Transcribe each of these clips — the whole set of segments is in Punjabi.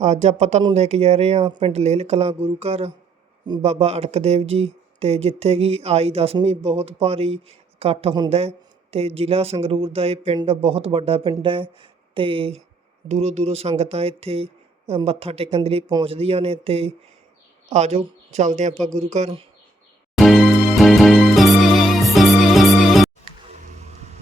ਅੱਜ ਆਪਾਂ ਤੁਹਾਨੂੰ ਲੈ ਕੇ ਜਾ ਰਹੇ ਹਾਂ ਪਿੰਡ ਲੇਲ ਕਲਾਂ ਗੁਰੂ ਘਰ, ਬਾਬਾ ਅੜਕ ਦੇਵ ਜੀ, ਤੇ ਜਿੱਥੇ ਕਿ ਆਈ ਦਸਵੀਂ ਬਹੁਤ ਭਾਰੀ ਇਕੱਠ ਹੁੰਦਾ ਹੈ ਤੇ ਜ਼ਿਲ੍ਹਾ ਸੰਗਰੂਰ ਦਾ ਇਹ ਪਿੰਡ ਬਹੁਤ ਵੱਡਾ ਪਿੰਡ ਹੈ ਤੇ ਦੂਰੋਂ ਦੂਰੋਂ ਸੰਗਤਾਂ ਇੱਥੇ ਮੱਥਾ ਟੇਕਣ ਦੇ ਲਈ ਪਹੁੰਚਦੀਆਂ ਨੇ ਤੇ ਆਜੋ ਚੱਲਦੇ ਹਾਂ ਆਪਾਂ ਗੁਰੂ ਘਰ।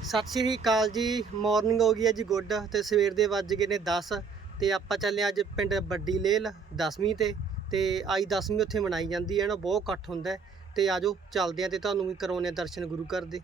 ਸਤਿ ਸ਼੍ਰੀ ਅਕਾਲ ਜੀ ਮਾਰਨਿੰਗ ਹੋ ਗਈ ਹੈ ਜੀ ਗੁੱਡ, ਤੇ ਸਵੇਰ ਦੇ ਵੱਜ ਗਏ ਨੇ 10 ਤੇ ਆਪਾਂ ਚੱਲੇ ਹਾਂ ਅੱਜ ਪਿੰਡ ਵੱਡੀ ਲੇਲ 10ਵੀਂ ਤੇ ਤੇ ਆਈ 10ਵੀਂ ਉੱਥੇ ਮਨਾਈ ਜਾਂਦੀ ਹੈ ਨਾ, ਬਹੁਤ ਇਕੱਠ ਹੁੰਦਾ ਹੈ ਤੇ ਆਜੋ, ਚੱਲਦੇ ਆ ਤੇ ਤੁਹਾਨੂੰ ਵੀ ਕਰਾਉਣੇ ਆ ਦਰਸ਼ਨ ਗੁਰੂ ਘਰ ਦੇ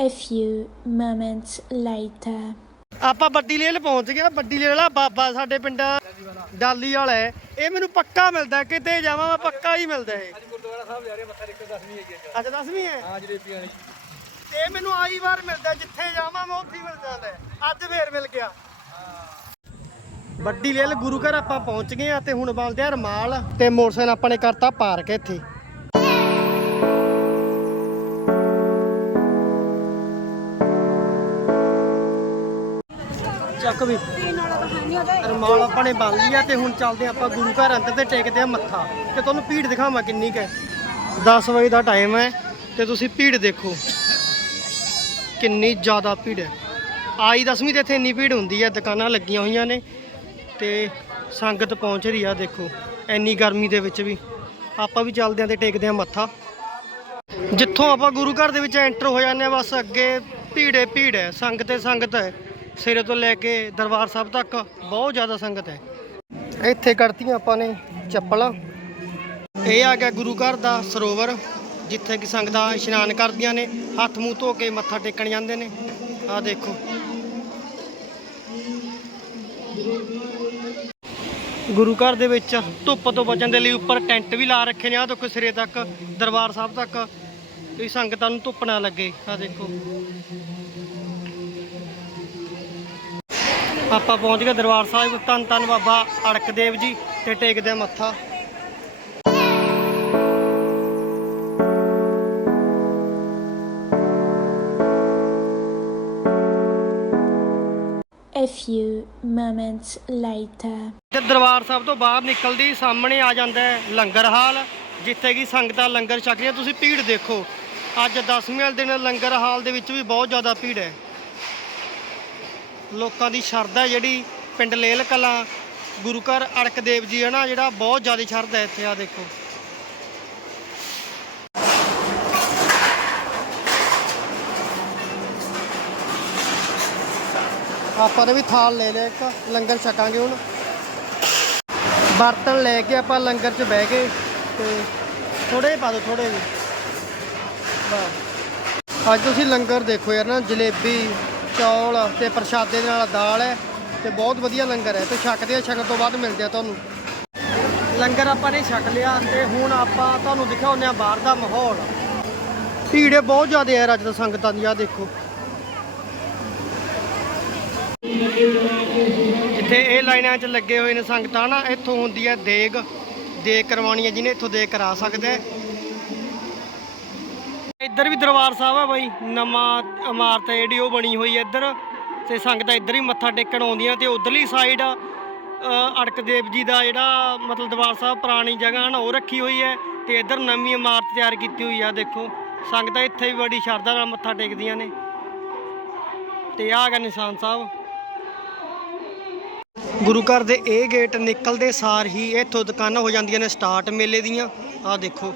A few moments later. ਆਪਾਂ ਵੱਡੀ ਲੇਲ ਪਹੁੰਚ ਗਏ ਵੱਡੀ ਲੇਲ ਵਾਲਾ ਬਾਬਾ ਸਾਡੇ ਪਿੰਡ ਡਾਲੀ ਵਾਲਾ ਹੈ। ਇਹ ਮੈਨੂੰ ਪੱਕਾ ਮਿਲਦਾ ਕਿਤੇ ਜਾਵਾਂ ਮੈਂ ਪੱਕਾ ਹੀ ਮਿਲਦਾ ਹੈ ਅੱਜ ਗੁਰਦੁਆਰਾ ਸਾਹਿਬ ਜਾ ਰਹੇ ਮੱਥਾ ਟੇਕੋ 10ਵੀਂ ਹੈਗੀ ਅੱਜ ਅੱਛਾ 10ਵੀਂ ਹੈ? ਹਾਂ ਜਲੇਬੀ ਵਾਲੀ। ਤੇ ਇਹ ਮੈਨੂੰ ਆਈ ਵਾਰ ਮਿਲਦਾ ਜਿੱਥੇ ਜਾਵਾਂ ਮੈਂ ਉੱਥੇ ਮਿਲ ਜਾਂਦਾ। ਅੱਜ ਫੇਰ ਮਿਲ ਗਿਆ। ਵੱਡੀ ਲੇਲ ਗੁਰੂ ਘਰ ਆਪਾਂ ਪਹੁੰਚ ਗਏ ਆ ਤੇ ਹੁਣ ਬਲਦੇ ਆ ਰਮਾਲ ਤੇ ਮੋਟਰਸਾਈਕਲ ਆਪਾਂ ਨੇ ਕਰਤਾ ਪਾਰਕ ਇੱਥੇ। ਚੱਕ ਵੀ। ਰਮਾਲ ਆਪਾਂ ਨੇ ਬੰਨ ਲਿਆ ਤੇ ਹੁਣ ਚੱਲਦੇ ਆਪਾਂ ਗੁਰੂ ਘਰ ਅੰਦਰ ਤੇ ਟੇਕਦੇ ਆ ਮੱਥਾ। ਤੇ ਤੁਹਾਨੂੰ ਭੀੜ ਦਿਖਾਵਾਂ ਕਿੰਨੀ ਕੁ ਹੈ। 10 ਵਜੇ ਦਾ ਟਾਈਮ ਹੈ ਤੇ ਤੁਸੀਂ ਭੀੜ ਦੇਖੋ। ਕਿੰਨੀ ਜ਼ਿਆਦਾ ਭੀੜ ਹੈ। ਆਈ ਦਸਵੀਂ ਤੇ ਇੱਥੇ ਇੰਨੀ ਭੀੜ ਹੁੰਦੀ ਹੈ, ਦੁਕਾਨਾਂ ਲੱਗੀਆਂ ਹੋਈਆਂ ਨੇ ਤੇ ਸੰਗਤ ਪਹੁੰਚ ਰਹੀ ਆ ਦੇਖੋ, ਇੰਨੀ ਗਰਮੀ ਦੇ ਵਿੱਚ ਵੀ। ਆਪਾਂ ਵੀ ਚੱਲਦੇ ਆਂ ਤੇ ਟੇਕਦੇ ਆਂ ਮੱਥਾ। ਜਿੱਥੋਂ ਆਪਾਂ ਗੁਰੂ ਘਰ ਦੇ ਵਿੱਚ ਐਂਟਰ ਹੋ ਜਾਂਦੇ ਆ ਬਸ ਅੱਗੇ ਭੀੜੇ ਭੀੜ ਹੈ, ਸੰਗਤ ਹੀ ਸੰਗਤ ਹੈ। ਸਿਰੇ ਤੋਂ ਲੈ ਕੇ ਦਰਬਾਰ ਸਾਹਿਬ ਤੱਕ ਬਹੁਤ ਜ਼ਿਆਦਾ ਸੰਗਤ ਹੈ। ਇੱਥੇ ਕੱਢਤੀਆਂ ਆਪਾਂ ਨੇ ਚੱਪਲਾਂ। ਇਹ ਆ ਗਿਆ ਗੁਰੂ ਘਰ ਦਾ ਸਰੋਵਰ, ਜਿੱਥੇ ਕਿ ਸੰਗਤਾਂ ਇਸ਼ਨਾਨ ਕਰਦੀਆਂ ਨੇ, ਹੱਥ ਮੂੰਹ ਧੋ ਕੇ ਮੱਥਾ ਟੇਕਣ ਜਾਂਦੇ ਨੇ। ਆਹ ਦੇਖੋ। ਗੁਰੂ ਘਰ ਦੇ ਵਿੱਚ ਧੁੱਪ ਤੋਂ ਬਚਣ ਦੇ ਲਈ ਉੱਪਰ ਟੈਂਟ ਵੀ ਲਾ ਰੱਖੇ ਨੇ। ਆਹ ਦੇਖੋ ਸਿਰੇ ਤੱਕ, ਦਰਬਾਰ ਸਾਹਿਬ ਤੱਕ। ਕਿ ਸੰਗਤਾਂ ਨੂੰ ਧੁੱਪ ਨਾ ਲੱਗੇ। ਆਹ ਦੇਖੋ। ਆਪਾਂ ਪਹੁੰਚ ਗਏ ਦਰਬਾਰ ਸਾਹਿਬ। ਧੰਨ ਧੰਨ ਬਾਬਾ ਅੜਕ ਦੇਵ ਜੀ ਤੇ ਟੇਕਦੇ ਮੱਥਾ। A few moments later. ਤੇ ਦਰਬਾਰ ਸਾਹਿਬ ਤੋਂ ਬਾਹਰ ਨਿਕਲਦੀ ਸਾਹਮਣੇ ਆ ਜਾਂਦਾ ਹੈ ਲੰਗਰ ਹਾਲ ਜਿੱਥੇ ਕਿ ਸੰਗਤਾਂ ਲੰਗਰ ਛਕ ਰਹੀਆਂ। ਤੁਸੀਂ ਭੀੜ ਦੇਖੋ ਅੱਜ 10ਵੇਂ ਵਾਲੇ ਦਿਨ ਲੰਗਰ ਹਾਲ ਦੇ ਵਿੱਚ ਵੀ ਬਹੁਤ ਜ਼ਿਆਦਾ ਭੀੜ ਹੈ। ਲੋਕਾਂ ਦੀ ਸ਼ਰਧਾ ਜਿਹੜੀ ਪਿੰਡ ਲੇਲ ਕਲਾਂ, ਗੁਰੂ ਘਰ ਅੜਕ ਦੇਵ ਜੀ ਹੈ ਨਾ, ਜਿਹੜਾ ਬਹੁਤ ਜ਼ਿਆਦਾ ਸ਼ਰਧਾ ਹੈ ਇੱਥੇ ਆ ਦੇਖੋ। ਆਪਾਂ ਨੇ ਵੀ ਥਾਲ ਲੈ ਲਿਆ ਇੱਕ, ਲੰਗਰ ਛਕਾਂਗੇ ਹੁਣ। ਬਰਤਨ ਲੈ ਕੇ ਆਪਾਂ ਲੰਗਰ 'ਚ ਬਹਿ ਗਏ ਤੇ ਥੋੜੇ ਪਾ ਦਿਓ ਥੋੜੇ ਜਿਹੇ। ਬਸ। ਅੱਜ ਤੁਸੀਂ ਲੰਗਰ ਦੇਖੋ ਯਾਰ ਨਾ, ਜਲੇਬੀ ਚੌਲ ਤੇ ਪ੍ਰਸ਼ਾਦੇ ਦੇ ਨਾਲ ਦਾਲ ਹੈ ਤੇ ਬਹੁਤ ਵਧੀਆ ਲੰਗਰ ਹੈ। ਤੇ ਛਕਦੇ ਆ, ਛਕਣ ਤੋਂ ਬਾਅਦ ਮਿਲਦੇ ਆ ਤੁਹਾਨੂੰ। ਲੰਗਰ ਆਪਾਂ ਨੇ ਛਕ ਲਿਆ ਤੇ ਹੁਣ ਆਪਾਂ ਤੁਹਾਨੂੰ ਦਿਖਾਉਂਦੇ ਆ ਬਾਹਰ ਦਾ ਮਾਹੌਲ। ਭੀੜ ਬਹੁਤ ਜ਼ਿਆਦਾ ਹੈ ਅੱਜ ਤਾਂ ਸੰਗਤਾਂ ਦੀ ਆ ਦੇਖੋ। ਜਿੱਥੇ ਇਹ ਲਾਈਨਾਂ 'ਚ ਲੱਗੇ ਹੋਏ ਨੇ ਸੰਗਤਾਂ ਨਾ, ਇੱਥੋਂ ਹੁੰਦੀ ਹੈ ਦੇਗ। ਦੇਗ ਕਰਵਾਉਣੀ ਹੈ ਜਿਹਨੇ, ਇੱਥੋਂ ਦੇਗ ਕਰਾ ਸਕਦਾ ਇੱਧਰ ਵੀ ਦਰਬਾਰ ਸਾਹਿਬ ਆ ਬਾਈ, ਨਵਾਂ ਇਮਾਰਤ ਹੈ ਜਿਹੜੀ, ਉਹ ਬਣੀ ਹੋਈ ਹੈ ਇੱਧਰ ਤੇ ਸੰਗਤਾਂ ਇੱਧਰ ਹੀ ਮੱਥਾ ਟੇਕਣ ਆਉਂਦੀਆਂ ਤੇ ਉਧਰਲੀ ਸਾਈਡ ਅੜਕ ਦੇਵ ਜੀ ਦਾ ਜਿਹੜਾ ਮਤਲਬ ਦਰਬਾਰ ਸਾਹਿਬ ਪੁਰਾਣੀ ਜਗ੍ਹਾ ਹਨ, ਉਹ ਰੱਖੀ ਹੋਈ ਹੈ ਤੇ ਇੱਧਰ ਨਵੀਂ ਇਮਾਰਤ ਤਿਆਰ ਕੀਤੀ ਹੋਈ ਆ, ਦੇਖੋ। ਸੰਗਤਾਂ ਇੱਥੇ ਵੀ ਬੜੀ ਸ਼ਰਧਾ ਨਾਲ ਮੱਥਾ ਟੇਕਦੀਆਂ ਨੇ। ਤੇ ਆਹ ਹੈਗਾ ਨਿਸ਼ਾਨ ਸਾਹਿਬ। ਗੁਰੂ ਘਰ ਦੇ ਇਹ ਗੇਟ ਨਿਕਲਦੇ ਸਾਰ ਹੀ ਇੱਥੋਂ ਦੁਕਾਨਾਂ ਹੋ ਜਾਂਦੀਆਂ ਨੇ ਸਟਾਰਟ ਮੇਲੇ ਦੀਆਂ। ਆਹ ਦੇਖੋ।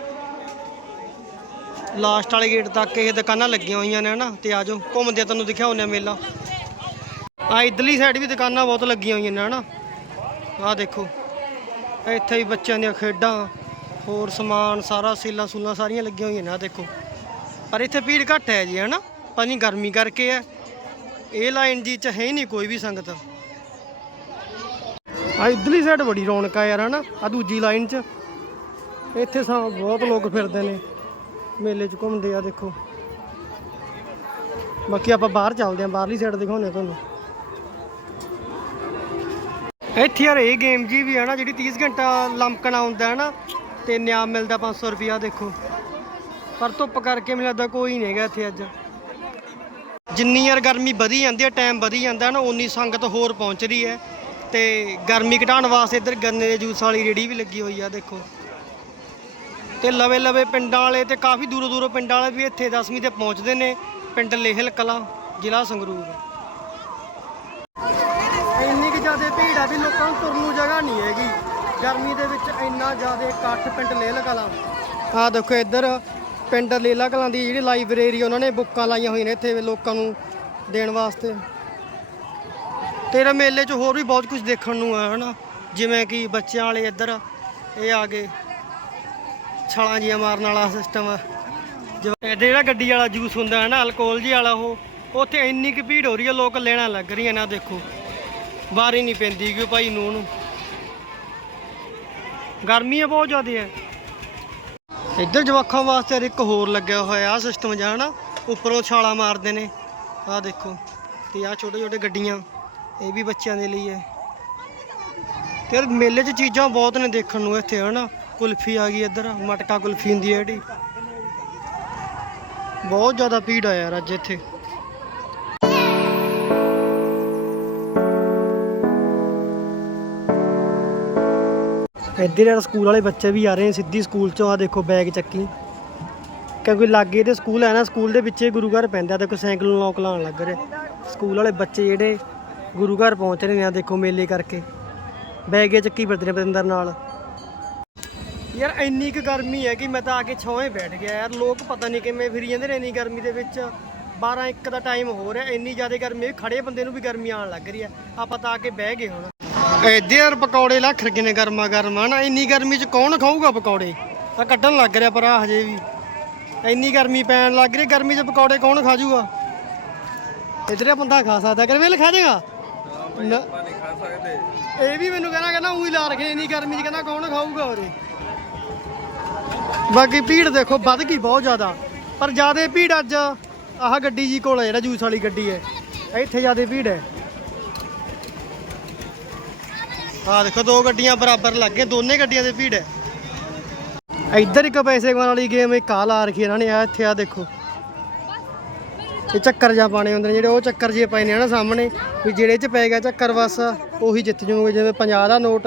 ਲਾਸਟ ਵਾਲੇ ਗੇਟ ਤੱਕ ਇਹ ਦੁਕਾਨਾਂ ਲੱਗੀਆਂ ਹੋਈਆਂ ਨੇ, ਹਨਾ? ਤੇ ਆਜੋ, ਘੁੰਮਦੇ ਆ, ਤੁਹਾਨੂੰ ਦਿਖਾਉਂਦੇ ਆ ਮੇਲਾ। ਆ ਇਧਰਲੀ ਸਾਈਡ ਵੀ ਦੁਕਾਨਾਂ ਬਹੁਤ ਲੱਗੀਆਂ ਹੋਈਆਂ ਨੇ, ਹਨਾ? ਆਹ ਦੇਖੋ, ਇੱਥੇ ਵੀ ਬੱਚਿਆਂ ਦੀਆਂ ਖੇਡਾਂ, ਹੋਰ ਸਮਾਨ, ਸਾਰਾ ਸੇਲਾਂ ਸੂਲਾਂ ਸਾਰੀਆਂ ਲੱਗੀਆਂ ਹੋਈਆਂ ਨੇ, ਆਹ ਦੇਖੋ। ਪਰ ਇੱਥੇ ਭੀੜ ਘੱਟ ਹੈ ਜੀ, ਹਨਾ? ਪਤਾ ਨਹੀਂ ਗਰਮੀ ਕਰਕੇ ਹੈ। ਇਹ ਲਾਈਨ ਜੀ ਚ ਹੈ ਹੀ ਨਹੀਂ ਕੋਈ ਵੀ ਸੰਗਤ। ਆ ਇਧਰਲੀ ਸਾਈਡ ਬੜੀ ਰੌਣਕ ਆ ਯਾਰ, ਹਨਾ? ਆ ਦੂਜੀ ਲਾਈਨ 'ਚ। ਇੱਥੇ ਸਾ ਬਹੁਤ ਲੋਕ ਫਿਰਦੇ ਨੇ। ਮੇਲੇ 'ਚ ਘੁੰਮਦੇ ਆ, ਦੇਖੋ। ਬਾਕੀ ਆਪਾਂ ਬਾਹਰ ਚੱਲਦੇ ਆਂ, ਬਾਹਰਲੀ ਸਾਈਡ ਦਿਖਾਉਂਦੇ ਆ ਤੁਹਾਨੂੰ। ਇੱਥੇ ਯਾਰ ਇਹ ਗੇਮ ਜੀ ਵੀ ਹੈ ਨਾ, ਜਿਹੜੀ 30 ਘੰਟਾ ਲਮਕਣਾ ਹੁੰਦਾ ਹੈ ਨਾ, ਤੇ ਨਿਆਮ ਮਿਲਦਾ 500 ਰੁਪਿਆ ਦੇਖੋ। ਪਰ ਧੁੱਪ ਕਰਕੇ ਮੈਨੂੰ ਲੱਗਦਾ ਕੋਈ ਨਹੀਂ ਹੈਗਾ ਇੱਥੇ ਅੱਜ। ਜਿੰਨੀ ਯਾਰ ਗਰਮੀ ਵਧੀ ਜਾਂਦੀ ਹੈ ਟਾਈਮ ਵਧੀ ਜਾਂਦਾ ਨਾ ਉਨੀ ਸੰਗਤ ਹੋਰ ਪਹੁੰਚ ਰਹੀ ਹੈ। ਤੇ ਗਰਮੀ ਘਟਾਉਣ ਵਾਸਤੇ ਇੱਧਰ ਗੰਨੇ ਦੇ ਜੂਸ ਵਾਲੀ ਰੇੜੀ ਵੀ ਲੱਗੀ ਹੋਈ ਆ, ਦੇਖੋ। ਤੇ ਲਵੇ ਲਵੇ ਪਿੰਡਾਂ ਵਾਲੇ ਤੇ ਕਾਫੀ ਦੂਰੋਂ ਦੂਰੋਂ ਪਿੰਡਾਂ ਵਾਲੇ ਵੀ ਇੱਥੇ 10ਵੀਂ ਤੇ ਪਹੁੰਚਦੇ ਨੇ, ਪਿੰਡ ਲੇਹਲ ਕਲਾਂ, ਜ਼ਿਲ੍ਹਾ ਸੰਗਰੂਰ। ਇੰਨੀ ਕਿ ਜ਼ਿਆਦਾ ਭੀੜ ਆ ਵੀ ਲੋਕਾਂ ਨੂੰ ਤੁਰਨ ਨੂੰ ਜਗ੍ਹਾ ਨਹੀਂ ਹੈਗੀ। ਗਰਮੀ ਦੇ ਵਿੱਚ ਇੰਨਾ ਜ਼ਿਆਦਾ ਇਕੱਠ ਪਿੰਡ ਲੇਹਲ ਕਲਾਂ। ਆ ਦੇਖੋ ਇੱਧਰ ਪਿੰਡ ਲੇਲਾ ਕਲਾਂ ਦੀ ਜਿਹੜੀ ਲਾਇਬ੍ਰੇਰੀ, ਉਹਨਾਂ ਨੇ ਬੁੱਕਾਂ ਲਾਈਆਂ ਹੋਈਆਂ ਨੇ ਇੱਥੇ ਲੋਕਾਂ ਨੂੰ ਦੇਣ ਵਾਸਤੇ। ਤੇਰਾ ਮੇਲੇ 'ਚ ਹੋਰ ਵੀ ਬਹੁਤ ਕੁਝ ਦੇਖਣ ਨੂੰ ਆ, ਹਨਾ? ਜਿਵੇਂ ਕਿ ਬੱਚਿਆਂ ਵਾਲੇ ਇੱਧਰ, ਇਹ ਆ ਗਏ। ਛਾਲਾਂ ਜੀਆਂ ਮਾਰਨ ਵਾਲਾ ਸਿਸਟਮ ਆ। ਜਿਵੇਂ ਜਿਹੜਾ ਗੱਡੀ ਵਾਲਾ ਜੂਸ ਹੁੰਦਾ ਹੈ ਨਾ ਅਲਕੋਹਲ ਜੀ ਵਾਲਾ ਉਹ, ਉੱਥੇ ਇੰਨੀ ਕੁ ਭੀੜ ਹੋ ਰਹੀ ਹੈ ਲੋਕ ਲੈਣਾ ਲੱਗ ਰਹੀਆਂ ਨਾ ਦੇਖੋ। ਬਾਰੀ ਨਹੀਂ ਪੈਂਦੀ ਕਿ ਭਾਈ ਨੂੰ ਉਹਨੂੰ। ਗਰਮੀ ਹੈ ਬਹੁਤ ਜ਼ਿਆਦਾ ਹੈ ਇੱਧਰ ਜਵਾਖਾਂ ਵਾਸਤੇ ਇੱਕ ਹੋਰ ਲੱਗਿਆ ਹੋਇਆ ਆ ਸਿਸਟਮ ਜਿਹਾ ਨਾ ਉੱਪਰੋਂ ਛਾਲਾਂ ਮਾਰਦੇ ਨੇ। ਆਹ ਦੇਖੋ, ਤੇ ਆਹ ਛੋਟੇ ਛੋਟੇ ਗੱਡੀਆਂ, ਇਹ ਵੀ ਬੱਚਿਆਂ ਦੇ ਲਈ ਹੈ। ਤੇ ਯਾਰ ਮੇਲੇ 'ਚ ਚੀਜ਼ਾਂ ਬਹੁਤ ਨੇ ਦੇਖਣ ਨੂੰ ਇੱਥੇ, ਹਨਾ? ਕੁਲਫੀ ਆ ਗਈ ਇੱਧਰ, ਮਟਕਾ ਕੁਲਫੀ ਹੁੰਦੀ ਹੈ ਜਿਹੜੀ। ਬਹੁਤ ਜ਼ਿਆਦਾ ਭੀੜ ਆ ਯਾਰ ਅੱਜ ਇੱਥੇ। ਇੱਧਰ ਯਾਰ ਸਕੂਲ ਵਾਲੇ ਬੱਚੇ ਵੀ ਆ ਰਹੇ ਨੇ, ਸਿੱਧੀ ਸਕੂਲ ਚੋਂ ਆ ਦੇਖੋ ਬੈਗ ਚੱਕੀ। ਕਿਉਂਕਿ ਲਾਗੇ ਇਹਦੇ ਸਕੂਲ ਹੈ ਨਾ, ਸਕੂਲ ਦੇ ਵਿੱਚ ਗੁਰੂ ਘਰ ਪੈਂਦਾ, ਦੇਖੋ ਸਾਈਕਲ ਨੂੰ ਲੋਕ ਲਾਉਣ ਲੱਗ ਰਹੇ। ਸਕੂਲ ਵਾਲੇ ਬੱਚੇ ਜਿਹੜੇ ਗੁਰੂ ਘਰ ਪਹੁੰਚ ਰਹੇ ਨੇ ਆ ਦੇਖੋ ਮੇਲੇ ਕਰਕੇ। ਬੈਗੇ ਚੱਕੀ ਫਿਰਦੇ ਨੇ ਬਰਿੰਦਰ ਨਾਲ। ਯਾਰ ਇੰਨੀ ਕੁ ਗਰਮੀ ਹੈ ਕਿ ਮੈਂ ਤਾਂ ਆ ਕੇ ਛਾਵੇਂ ਬੈਠ ਗਿਆ ਯਾਰ ਲੋਕ ਪਤਾ ਨਹੀਂ ਕਿਵੇਂ ਫਿਰੀ ਜਾਂਦੇ ਨੇ ਇੰਨੀ ਗਰਮੀ ਦੇ ਵਿੱਚ। 12 1 ਦਾ ਟਾਈਮ ਹੋ ਰਿਹਾ ਇੰਨੀ ਜ਼ਿਆਦਾ ਗਰਮੀ ਖੜੇ ਬੰਦੇ ਨੂੰ ਵੀ ਗਰਮੀ ਆਉਣ ਲੱਗ ਰਹੀ ਹੈ। ਆਪਾਂ ਤਾਂ ਆ ਕੇ ਬਹਿ ਗਏ ਹੁਣ। ਇੱਧਰ ਯਾਰ ਪਕੌੜੇ ਲੱਖ ਰਗੇ ਨੇ ਗਰਮਾ ਗਰਮ ਹਨਾ? ਇੰਨੀ ਗਰਮੀ 'ਚ ਕੌਣ ਖਾਊਗਾ ਪਕੌੜੇ? ਤਾਂ ਕੱਢਣ ਲੱਗ ਰਿਹਾ ਪਰ ਹਜੇ ਵੀ। ਇੰਨੀ ਗਰਮੀ ਪੈਣ ਲੱਗ ਰਹੀ ਗਰਮੀ 'ਚ ਪਕੌੜੇ ਕੌਣ ਖਾ ਜੂਗਾ? ਇੱਧਰ ਬੰਦਾ ਖਾ ਸਕਦਾ ਨਾ ਨਹੀਂ ਖਾ ਸਕਦੇ। ਇਹ ਵੀ ਮੈਨੂੰ ਕਹਿੰਦਾ ਕਹਿੰਦਾ ਉਹੀ ਲਾ ਰਖੇ ਇੰਨੀ ਗਰਮੀ 'ਚ ਕਹਿੰਦਾ ਕੌਣ ਖਾਊਗਾ ਉਹਦੇ ਬਾਕੀ ਭੀੜ ਦੇਖੋ ਵੱਧ ਗਈ ਬਹੁਤ ਜ਼ਿਆਦਾ। ਪਰ ਜ਼ਿਆਦਾ ਭੀੜ ਅੱਜ ਆਹ ਗੱਡੀ ਜੀ ਕੋਲ ਹੈ ਜਿਹੜਾ ਜੂਸ ਵਾਲੀ ਗੱਡੀ ਹੈ। ਇੱਥੇ ਜ਼ਿਆਦਾ ਭੀੜ ਹੈ। ਆਹ ਦੇਖੋ, ਦੋ ਗੱਡੀਆਂ ਬਰਾਬਰ ਲੱਗ ਗਏ ਦੋਨੇ ਗੱਡੀਆਂ ਦੇ ਭੀੜ ਹੈ। ਇੱਧਰ ਇੱਕ ਪੈਸੇ ਕਮਾਉਣ ਵਾਲੀ ਗੇਮ ਇੱਕ ਆ ਲਾ ਰੱਖੀ ਇਹਨਾਂ ਨੇ ਆ ਇੱਥੇ ਆ ਦੇਖੋ। ਇਹ ਚੱਕਰ ਜਾਂ ਪਾਣੇ ਹੁੰਦੇ ਨੇ, ਜਿਹੜੇ ਉਹ ਚੱਕਰ ਜੇ ਪਏ ਨੇ ਨਾ ਸਾਹਮਣੇ, ਵੀ ਜਿਹੜੇ 'ਚ ਪੈ ਗਿਆ ਚੱਕਰ ਬਸ, ਉਹੀ ਜਿੱਤ ਜੂਗੇ, ਜਿਵੇਂ 50 ਦਾ ਨੋਟ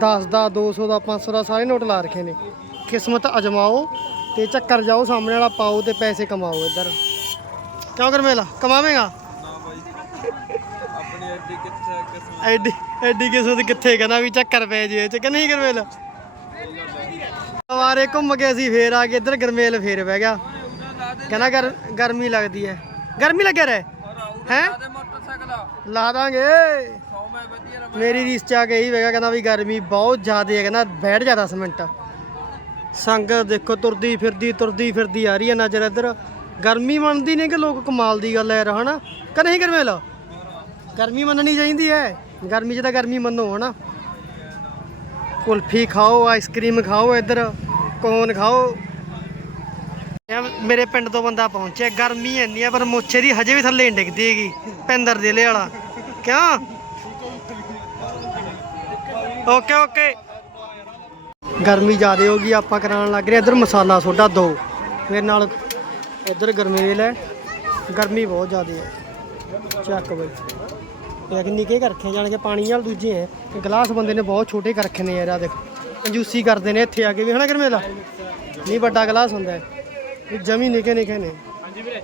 10 ਦਾ 200 ਦਾ 500 ਦਾ ਸਾਰੇ ਨੋਟ ਲਾ ਰੱਖੇ ਨੇ। ਕਿਸਮਤ ਅਜਮਾਓ ਤੇ ਚੱਕਰ ਜਾਓ ਸਾਹਮਣੇ ਵਾਲਾ ਪਾਓ ਤੇ ਪੈਸੇ ਕਮਾਓ ਇੱਧਰ। ਕਿਉਂ ਕਰ ਮੇਲਾ ਕਮਾਵੇਂਗਾ? ਆਪਣੀ ਐਡੀ ਕਿੱਥੇ ਕਿਸਮ ਐਡੀ ਐਡੀ ਕਿਸਮਤ ਕਿੱਥੇ ਕਹਿੰਦਾ ਵੀ ਚੱਕਰ ਪੈ ਜੇ ਚ, ਕਿ ਨਹੀਂ ਗਰਮੇਲ? ਸਵਾਰੇ ਘੁੰਮ ਕੇ ਅਸੀਂ ਫੇਰ ਆ ਕੇ ਇੱਧਰ ਗਰਮੇਲ ਫੇਰ ਬਹਿ ਗਿਆ। ਕਹਿੰਦਾ ਗਰ, ਗਰਮੀ ਲੱਗਦੀ ਹੈ ਗਰਮੀ ਲੱਗੇ ਰਹੇ? ਹੈ? ਲਾ ਦਾਂਗੇ ਮੇਰੀ ਰੀਸ ਚ ਆ ਕੇ ਇਹੀ ਵੇਗਾ ਕਹਿੰਦਾ ਵੀ ਗਰਮੀ ਬਹੁਤ ਜ਼ਿਆਦਾ ਹੈ ਕਹਿੰਦਾ ਬੈਠ ਜਾ 10 ਮਿੰਟ। ਸੰਗਤ ਦੇਖੋ, ਤੁਰਦੀ ਫਿਰਦੀ ਤੁਰਦੀ ਫਿਰਦੀ ਆ ਰਹੀ ਹੈ ਨਜ਼ਰ ਇੱਧਰ। ਗਰਮੀ ਮੰਨਦੀ ਨਹੀਂ ਕਿ ਲੋਕ ਕਮਾਲ ਦੀ ਗੱਲ ਹੈ ਯਾਰ, ਹਨਾ? ਕਿ ਨਹੀਂ ਗਰਮੇਲ ਗਰਮੀ ਮੰਨਣੀ ਚਾਹੀਦੀ ਹੈ ਗਰਮੀ 'ਚ ਤਾਂ ਗਰਮੀ ਮੰਨੋ, ਹਨਾ? ਕੁਲਫੀ ਖਾਓ, ਆਈਸਕ੍ਰੀਮ ਖਾਓ ਇੱਧਰ, ਕੋਨ ਖਾਓ। ਮੇਰੇ ਪਿੰਡ ਤੋਂ ਬੰਦਾ ਪਹੁੰਚਿਆ, ਗਰਮੀ ਇੰਨੀ ਆ, ਪਰ ਮੋਛੇ ਦੀ ਹਜੇ ਵੀ ਥੱਲੇ ਨਹੀਂ ਡਿੱਗਦੀ ਹੈਗੀ ਪਿੰਦਰ ਜ਼ਿਲ੍ਹੇ ਵਾਲਾ। ਕਿਉਂ? Okay okay. ਗਰਮੀ ਜ਼ਿਆਦੇ ਹੋ ਗਈ, ਆਪਾਂ ਕਰਾਉਣ ਲੱਗ ਰਹੇ ਇੱਧਰ ਮਸਾਲਾ ਸੋਡਾ ਦੋ। ਮੇਰੇ ਨਾਲ ਇੱਧਰ ਗਰਮੇਲ ਹੈ। ਗਰਮੀ ਬਹੁਤ ਜ਼ਿਆਦੇ ਹੈ। ਚੱਕ ਬਈ। ਇਹ ਕਿੰਨੀ ਕੇ ਰੱਖੇ ਜਾਣ ਕੇ ਪਾਣੀ ਨਾਲ ਦੂਜੇ ਹੈ। ਗਲਾਸ ਬੰਦੇ ਨੇ ਬਹੁਤ ਛੋਟੇ ਕਰ ਰੱਖੇ ਨੇ ਯਾਰ ਆ ਦੇਖ। ਕੰਜੂਸੀ ਕਰਦੇ ਨੇ ਇੱਥੇ ਆ ਕੇ ਵੀ, ਹਨਾ ਗਰਮੇਲਾ? ਨਹੀਂ ਵੱਡਾ ਗਲਾਸ ਹੁੰਦਾ ਹੈ। ਇਹ ਜਮੀ ਨਿੱਕੇ ਨਿੱਕੇ ਨੇ। ਹਾਂਜੀ ਵੀਰੇ।